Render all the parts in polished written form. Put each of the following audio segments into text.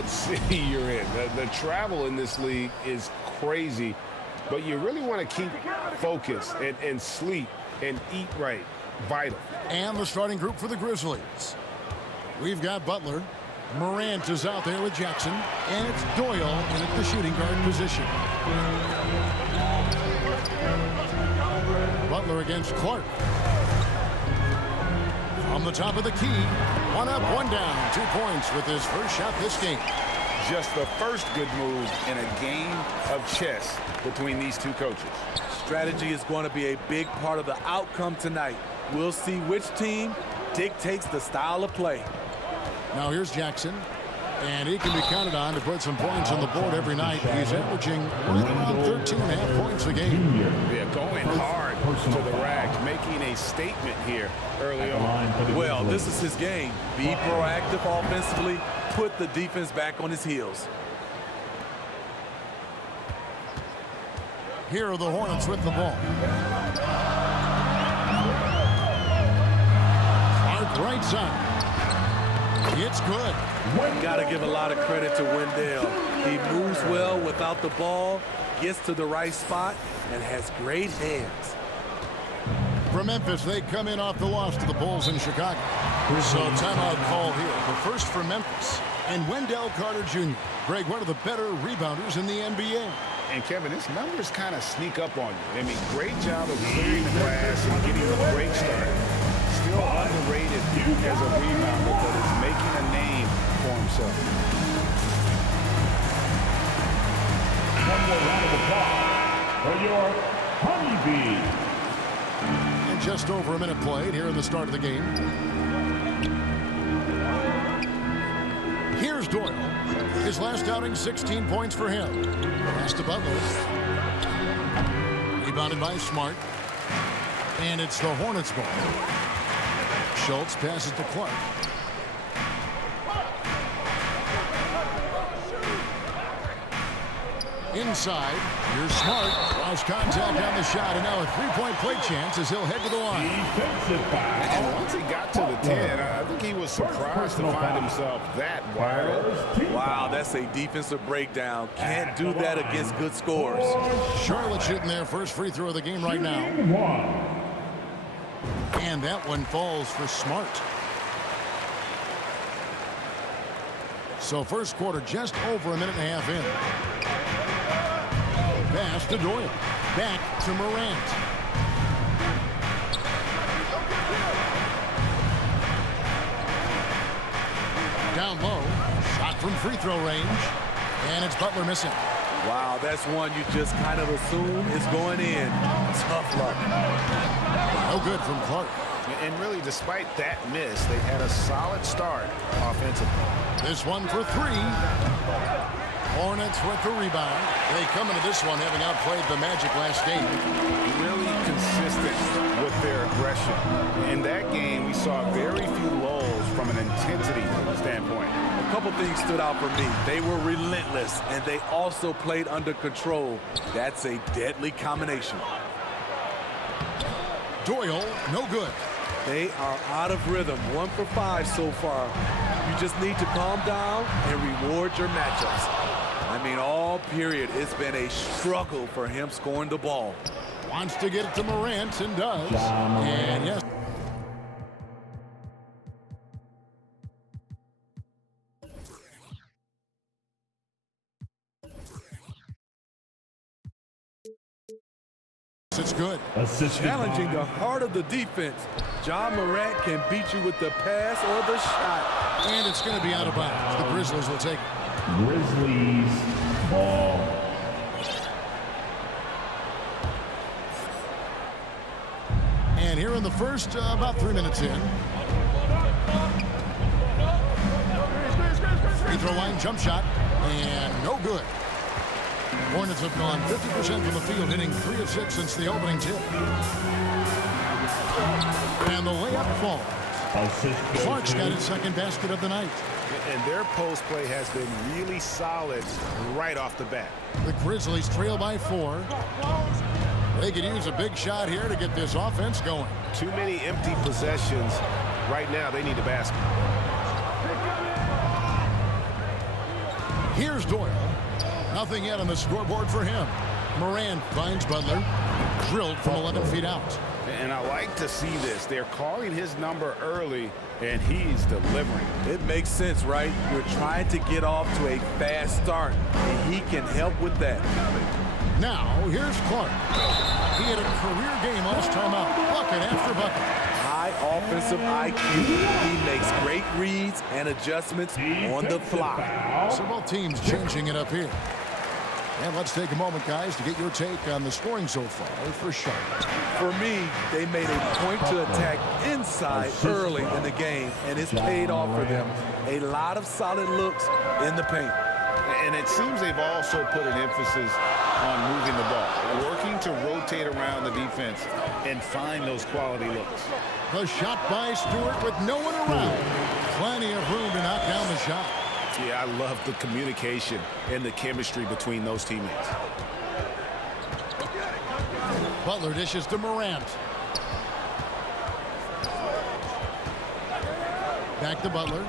what city you're in. The travel in this league is crazy, but you really want to keep focused and sleep and eat right. Vital. And the starting group for the Grizzlies. We've got Butler. Morant is out there with Jackson. And it's Doyle in at the shooting guard position. Butler against Clark. From the top of the key. One up, one down. 2 points with his first shot this game. Just the first good move in a game of chess between these two coaches. Strategy is going to be a big part of the outcome tonight. We'll see which team dictates the style of play. Now here's Jackson. And he can be counted on to put some points on the board every night. He's averaging right around 13.5 points a game. Yeah, going hard to the rack, making a statement here early on. Well, this is his game. Be proactive offensively, put the defense back on his heels. Here are the Hornets with the ball. Clark right side. It's good. Got to give a lot of credit to Wendell. He moves well without the ball, gets to the right spot, and has great hands. For Memphis, they come in off the loss to the Bulls in Chicago. So timeout call here. The first for Memphis. And Wendell Carter Jr. Greg, one of the better rebounders in the NBA. And Kevin, his numbers kind of sneak up on you. I mean, great job of clearing the glass and getting the break started. Still underrated as a rebounder, but is making a name for himself. One more round of applause for your Honeybee. And just over a minute played here in the start of the game. Here's Doyle. His last outing, 16 points for him. Pass to Butler. Rebounded by Smart. And it's the Hornets ball. Schultz passes to Clark. Inside, here's Smart. Cross contact on the shot, and now a three-point play chance as he'll head to the line. And once he got to the 10, I think he was surprised to find himself that wide open. Wow, that's a defensive breakdown. Can't do that against good scores. Charlotte shooting their first free throw of the game right now. And that one falls for Smart. So first quarter just over a minute and a half in. Pass to Doyle. Back to Morant. Down low. Shot from free throw range. And it's Butler missing. Wow, that's one you just kind of assume is going in. Tough luck. No good from Clark. And really, despite that miss, they had a solid start offensively. This one for three. Hornets with the rebound. They come into this one having outplayed the Magic last game. Really consistent with their aggression. In that game, we saw very few lulls from an intensity standpoint. A couple things stood out for me. They were relentless, and they also played under control. That's a deadly combination. Doyle, no good. They are out of rhythm. 1 for 5 so far. You just need to calm down and reward your matchups. I mean, all period, it's been a struggle for him scoring the ball. Wants to get it to Morant and does. And yes. It's good. Challenging the heart of the defense. Ja Morant can beat you with the pass or the shot. And it's going to be out of bounds. The Grizzlies will take it. Grizzlies ball. And here in the first, about 3 minutes in. Free throw line jump shot. And no good. Hornets have gone 50% from the field, hitting 3 of 6 since the opening tip. And the layup falls. Clark's got his second basket of the night. And their post play has been really solid right off the bat. The Grizzlies trail by 4. They could use a big shot here to get this offense going. Too many empty possessions. Right now, they need a basket. Here's Doyle. Nothing yet on the scoreboard for him. Moran finds Butler. Drilled from 11 feet out. And I like to see this. They're calling his number early, and he's delivering. It makes sense, right? You're trying to get off to a fast start, and he can help with that. Now, here's Clark. He had a career game last time out. Bucket after bucket. High offensive IQ. He makes great reads and adjustments on the fly. So both teams changing it up here. And let's take a moment, guys, to get your take on the scoring so far for Charlotte. For me, they made a point to attack inside early in the game, and it's paid off for them. A lot of solid looks in the paint. And it seems they've also put an emphasis on moving the ball, working to rotate around the defense and find those quality looks. The shot by Stewart with no one around. Plenty of room to knock down the shot. Yeah, I love the communication and the chemistry between those teammates. Butler dishes to Morant. Back to Butler.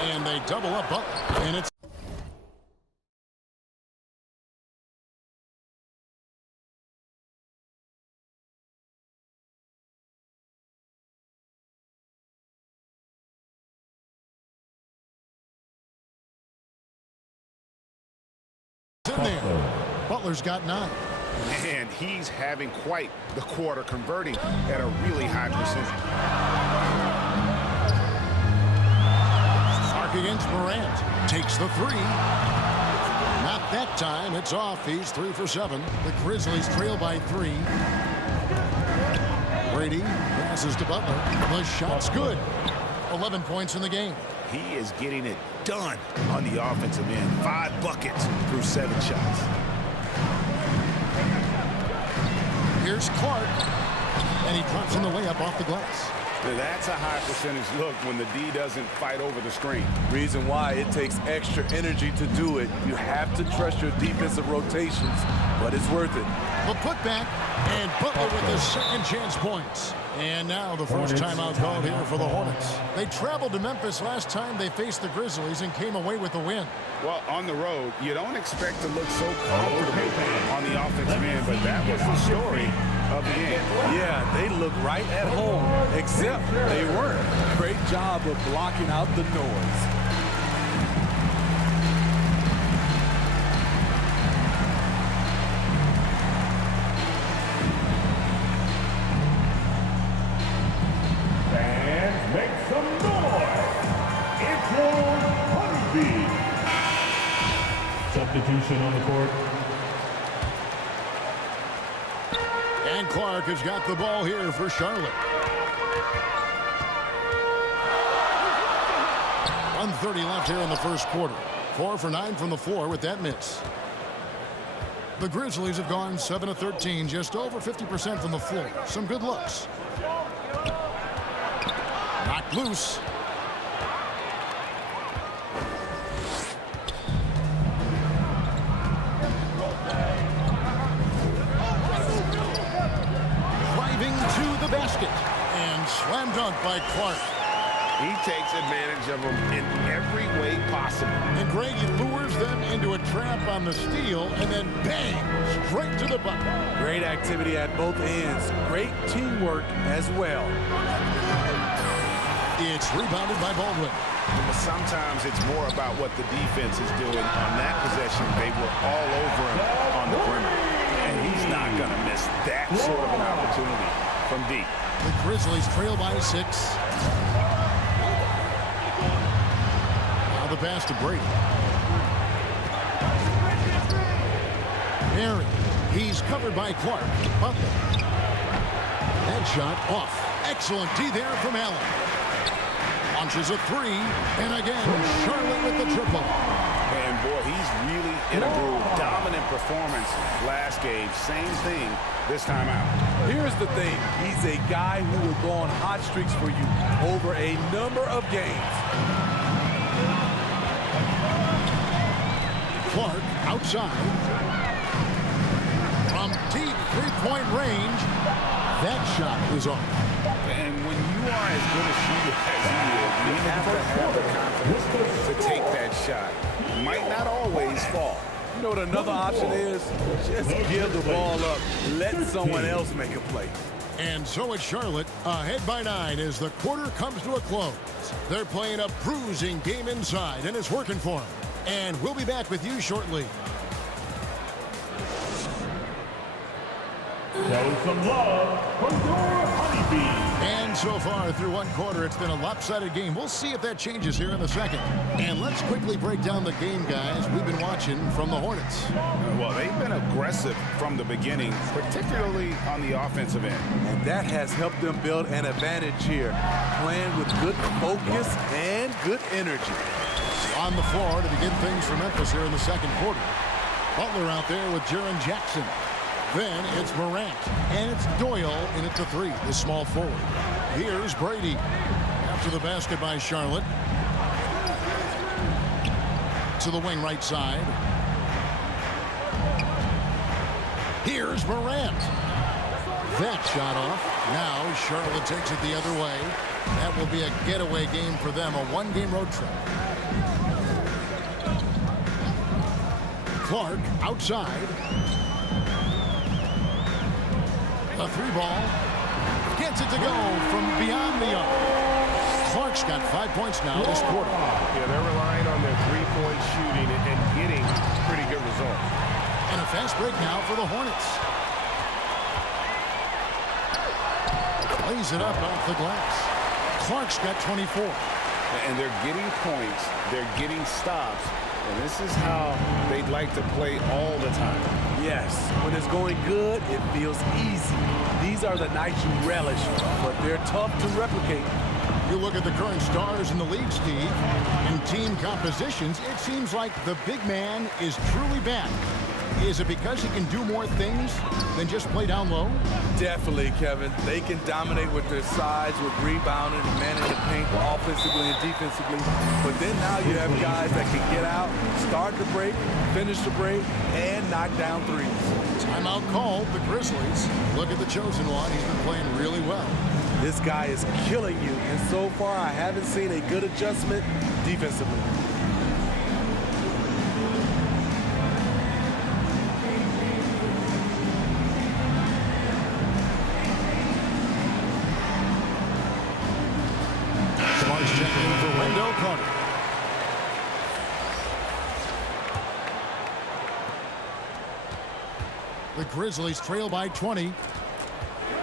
And they double up Butler. And it's in there. Butler's got 9. And he's having quite the quarter, converting at a really high percentage. Mark against Morant. Takes the 3. Not that time. It's off. He's 3 for 7. The Grizzlies trail by 3. Brady passes to Butler. The shot's good. 11 points in the game. He is getting it done on the offensive end. 5 buckets through 7 shots. Here's Clark. And he drops in the layup off the glass. Now that's a high percentage look when the D doesn't fight over the screen. Reason why it takes extra energy to do it. You have to trust your defensive rotations, but it's worth it. The putback, and Butler with his second chance points. And now the first timeout called here for the Hornets. They traveled to Memphis last time they faced the Grizzlies and came away with a win. Well, on the road, you don't expect to look so comfortable on the offensive end, but that was the story of the game. Yeah, they look right at home, except they weren't. Great job of blocking out the noise. Fans, make some noise. It's your Honeybee. Substitution on the court. And Clark has got the ball here for Charlotte. 1:30 left here in the first quarter. 4 for 9 from the floor with that miss. The Grizzlies have gone 7 of 13, just over 50% from the floor. Some good looks. Knocked loose. Driving to the basket. And slam dunk by Clark. He takes advantage of them in every way possible. And Greg, he lures them into a trap on the steal, and then bang, straight to the bucket. Great activity at both ends. Great teamwork as well. It's rebounded by Baldwin. But sometimes it's more about what the defense is doing. On that possession, they were all over him on the perimeter. And he's not going to miss that sort of an opportunity from deep. The Grizzlies trail by 6. Now the pass to Brady. Aaron, he's covered by Clark. Butler. That shot off. Excellent D there from Allen. Launches a 3, and again, Charlotte with the triple. And boy, he's really in a groove. Dominant performance last game. Same thing this time out. Here's the thing. He's a guy who will go on hot streaks for you over a number of games. Clark outside. From deep three-point range. That shot is off. And when you are as good a shooter as he is, you have to have the confidence to take that shot. Might not always fall. You know what another option is? Just give the ball up. Let someone else make a play. And so it's Charlotte ahead by 9 as the quarter comes to a close. They're playing a bruising game inside, and it's working for them. And we'll be back with you shortly. Show some love for your Honeybee. And so far through one quarter, it's been a lopsided game. We'll see if that changes here in the second. And let's quickly break down the game, guys. We've been watching from the Hornets. Well, they've been aggressive from the beginning, particularly on the offensive end. And that has helped them build an advantage here, playing with good focus and good energy. On the floor to begin things for Memphis here in the second quarter. Butler out there with Jaren Jackson. Then it's Morant, and it's Doyle in at the 3, the small forward. Here's Brady after the basket by Charlotte. To the wing right side. Here's Morant. That shot off. Now Charlotte takes it the other way. That will be a getaway game for them, a one-game road trip. Clark outside. A 3-ball. Gets it to go from beyond the arc. Clark's got 5 points now this quarter. Yeah, they're relying on their three-point shooting and getting pretty good results. And a fast break now for the Hornets. Lays it up off the glass. Clark's got 24. And they're getting points. They're getting stops. And this is how they'd like to play all the time. Yes, when it's going good, it feels easy. These are the nights you relish, but they're tough to replicate. You look at the current stars in the league, Steve. In team compositions, it seems like the big man is truly bad. Is it because he can do more things than just play down low? Definitely, Kevin. They can dominate with their size, with rebounding and manning the paint offensively and defensively. But then now you have guys that can get out, start the break, finish the break, and knock down threes. Timeout called, the Grizzlies. Look at the chosen one. He's been playing really well. This guy is killing you, and so far I haven't seen a good adjustment defensively. The Grizzlies trail by 20.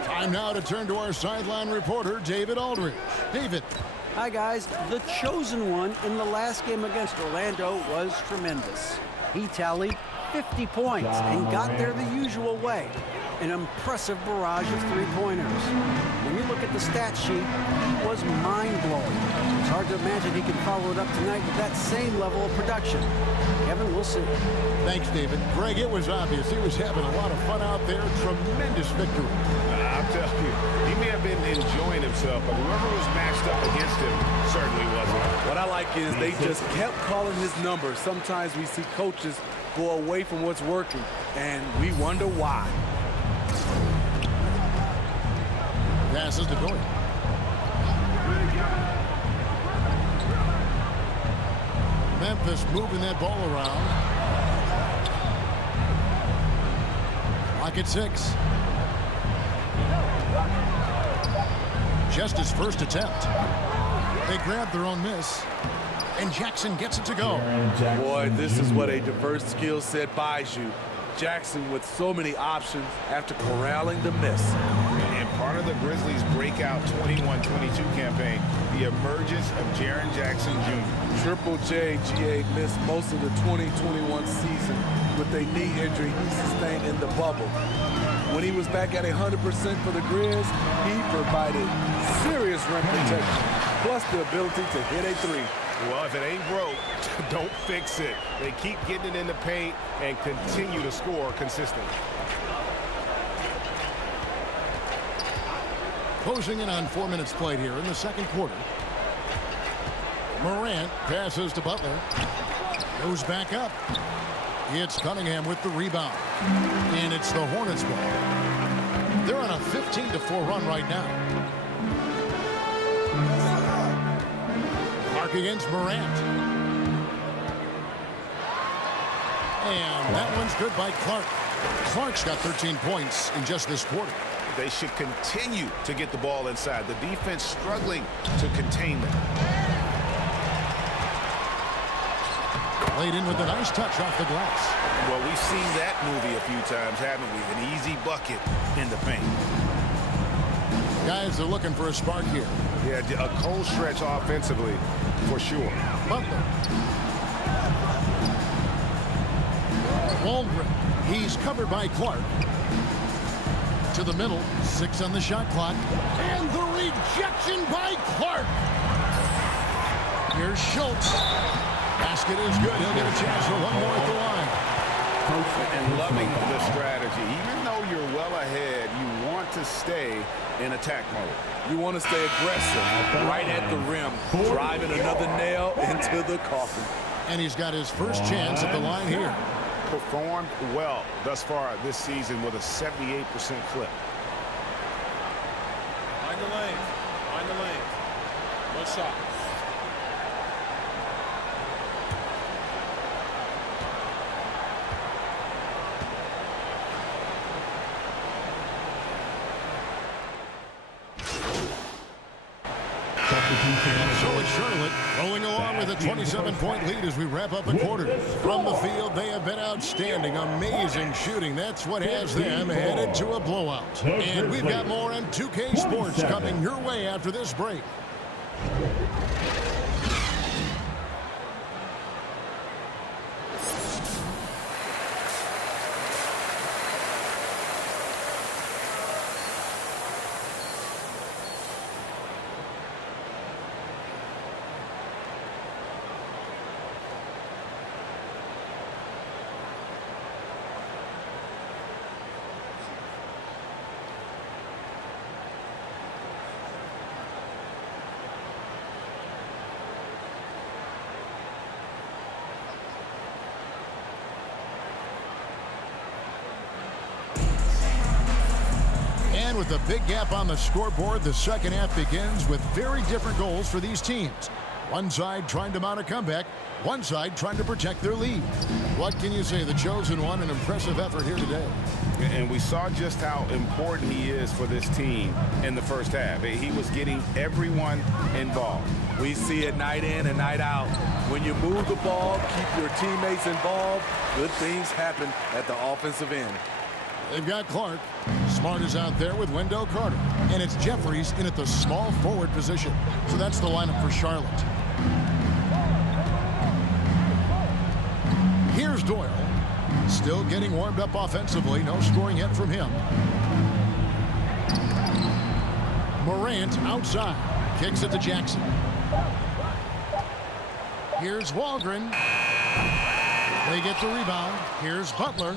Time now to turn to our sideline reporter, David Aldridge. David. Hi, guys. The chosen one in the last game against Orlando was tremendous. He tallied 50 points and got there the usual way. An impressive barrage of three-pointers. When you look at the stat sheet, he was mind-blowing. It's hard to imagine he can follow it up tonight with that same level of production. Kevin, we'll see. Thanks, David. Greg, it was obvious. He was having a lot of fun out there. Tremendous victory. I'll tell you, he may have been enjoying himself, but whoever was matched up against him certainly wasn't. What I like is they just kept calling his number. Sometimes we see coaches go away from what's working, and we wonder why. Passes to Doyle. Memphis moving that ball around. Clock at 6. Just his first attempt. They grabbed their own miss. And Jackson gets it to go. Boy, this is what a diverse skill set buys you. Jackson with so many options after corralling the miss. And part of the Grizzlies' breakout 21-22 campaign, the emergence of Jaren Jackson Jr. Triple J, GA, missed most of the 2021 season with a knee injury he sustained in the bubble. When he was back at 100% for the Grizz, he provided serious rim protection, plus the ability to hit a three. Well, if it ain't broke, don't fix it. They keep getting it in the paint and continue to score consistently. Closing in on 4 minutes played here in the second quarter. Morant passes to Butler. Goes back up. It's Cunningham with the rebound. And it's the Hornets ball. They're on a 15-4 run right now. Clark against Morant. And that one's good by Clark. Clark's got 13 points in just this quarter. They should continue to get the ball inside. The defense struggling to contain them. Played in with a nice touch off the glass. Well, we've seen that movie a few times, haven't we? An easy bucket in the paint. Guys are looking for a spark here. Yeah, a cold stretch offensively, for sure. Butler. Waldron. He's covered by Clark. To the middle. 6 on the shot clock. And the rejection by Clark. Here's Schultz. Basket is good. He'll get a chance for one more at the line. And loving the strategy. Even though you're well ahead, you want to stay in attack mode. You want to stay aggressive right at the rim, driving another nail into the coffin. And he's got his first chance at the line here. Performed well thus far this season with a 78% clip. Find the lane. Find the lane. No shot. So it's Charlotte rolling along with a 27-point lead as we wrap up the quarter. From the field, they have been outstanding. Amazing shooting. That's what has them headed to a blowout. And we've got more on 2K Sports coming your way after this break. And with a big gap on the scoreboard, the second half begins with very different goals for these teams. One side trying to mount a comeback, one side trying to protect their lead. What can you say? The chosen one, an impressive effort here today. And we saw just how important he is for this team in the first half. He was getting everyone involved. We see it night in and night out. When you move the ball, keep your teammates involved, good things happen at the offensive end. They've got Clark. Smart is out there with Wendell Carter. And it's Jeffries in at the small forward position. So that's the lineup for Charlotte. Here's Doyle. Still getting warmed up offensively. No scoring yet from him. Morant outside. Kicks it to Jackson. Here's Waldron. They get the rebound. Here's Butler.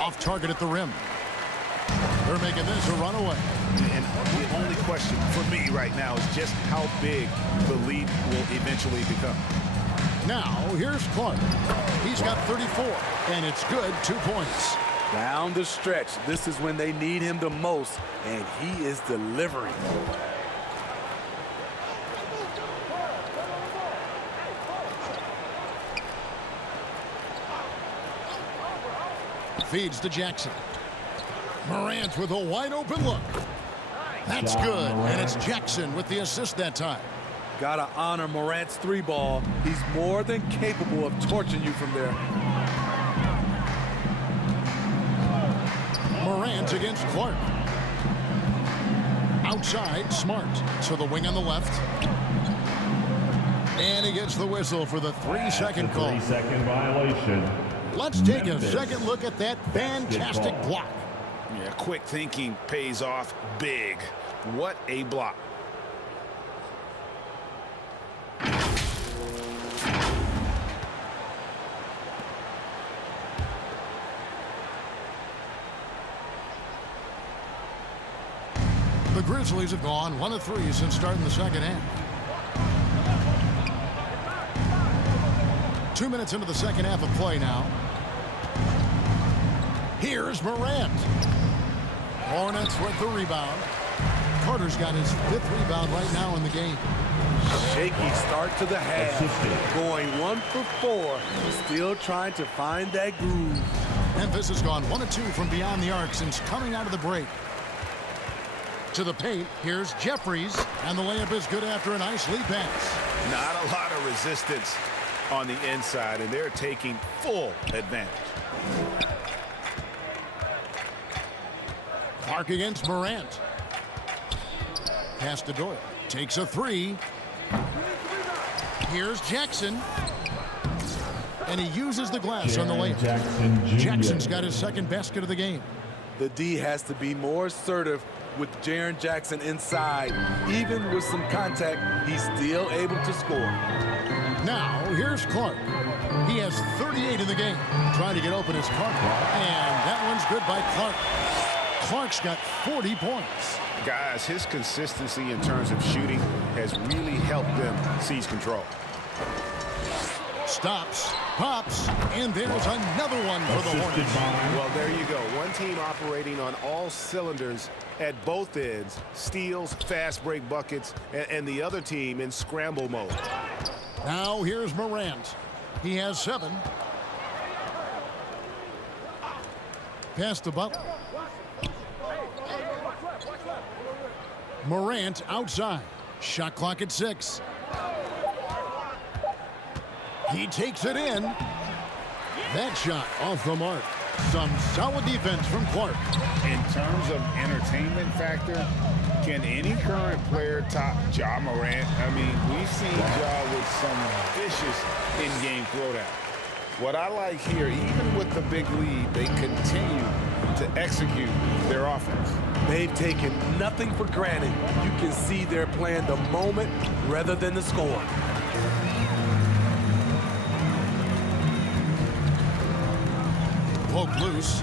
Off target at the rim. They're making this a runaway. And the only question for me right now is just how big the lead will eventually become. Now, here's Clark. He's got 34, and it's good, 2 points. Down the stretch, this is when they need him the most, and he is delivering. Feeds to Jackson. Morant with a wide open look. That's good, and it's Jackson with the assist that time. Gotta honor Morant's 3-ball. He's more than capable of torching you from there. Morant against Clark. Outside, Smart. To the wing on the left. And he gets the whistle for the 3-second call. 3-second violation. Let's take a second look at that fantastic block. Yeah, quick thinking pays off big. What a block. The Grizzlies have gone 1 of 3 since starting the second half. 2 minutes into the second half of play now. Here's Morant. Hornets with the rebound. Carter's got his 5th rebound right now in the game. Shaky start to the half. Going 1 for 4. Still trying to find that groove. Memphis has gone 1 of 2 from beyond the arc since coming out of the break. To the paint, here's Jeffries, and the layup is good after a nice lead pass. Not a lot of resistance on the inside, and they're taking full advantage. Clark against Morant. Pass to Doyle. Takes a 3. Here's Jackson. And he uses the glass on the layup. Jackson's got his second basket of the game. The D has to be more assertive with Jaren Jackson inside. Even with some contact, he's still able to score. Now, here's Clark. He has 38 in the game. Trying to get open his Clark. And that one's good by Clark. Clark's got 40 points. Guys, his consistency in terms of shooting has really helped them seize control. Stops, pops, and there's another one for the Hornets. Well, there you go. One team operating on all cylinders at both ends. Steals, fast break buckets, and the other team in scramble mode. Now here's Morant. He has 7. Pass to Butler. Morant outside. Shot clock at 6. He takes it in. That shot off the mark. Some solid defense from Clark. In terms of entertainment factor, can any current player top Ja Morant? I mean, we've seen Ja with some vicious in-game throwdown. What I like here, even with the big lead, they continue to execute their offense. They've taken nothing for granted. You can see they're playing the moment rather than the score. Poke loose.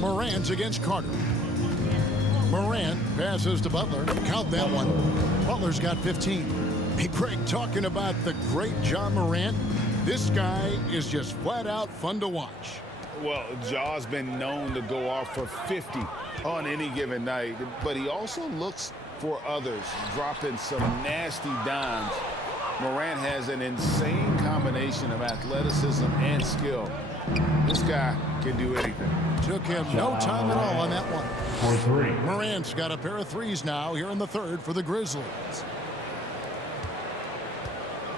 Morant against Carter. Morant passes to Butler. Count that one. Butler's got 15. Hey, Craig, talking about the great Ja Morant, this guy is just flat out fun to watch. Well, Ja's been known to go off for 50 on any given night, but he also looks for others, dropping some nasty dimes. Morant has an insane combination of athleticism and skill. This guy can do anything. Took him no time at all on that one. For 3. Morant's got a pair of threes now here in the third for the Grizzlies.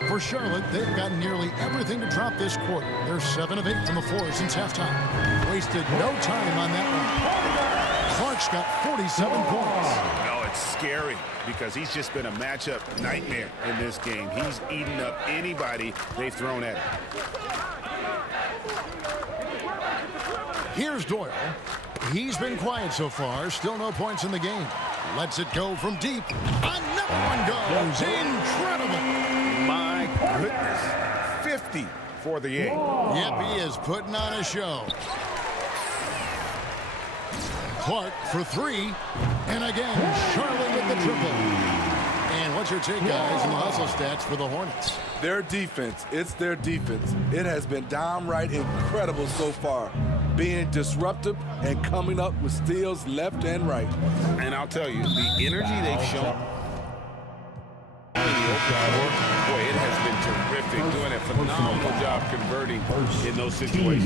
For Charlotte, they've got nearly everything to drop this quarter. They're 7 of 8 from the floor since halftime. Wasted no time on that one. Clark's got 47 points. No, it's scary because he's just been a matchup nightmare in this game. He's eaten up anybody they've thrown at him. Here's Doyle. He's been quiet so far. Still no points in the game. Lets it go from deep. Another one goes. Incredible. My goodness. 50 for the game. Yep, he is putting on a show. Clark for 3. And again, Charlotte with the triple. And what's your take, guys, in the hustle stats for the Hornets? Their defense, it's their defense. It has been downright incredible so far, being disruptive and coming up with steals left and right. And I'll tell you, the energy they've shown in the open court, boy, it has been terrific. Doing a phenomenal job converting in those situations.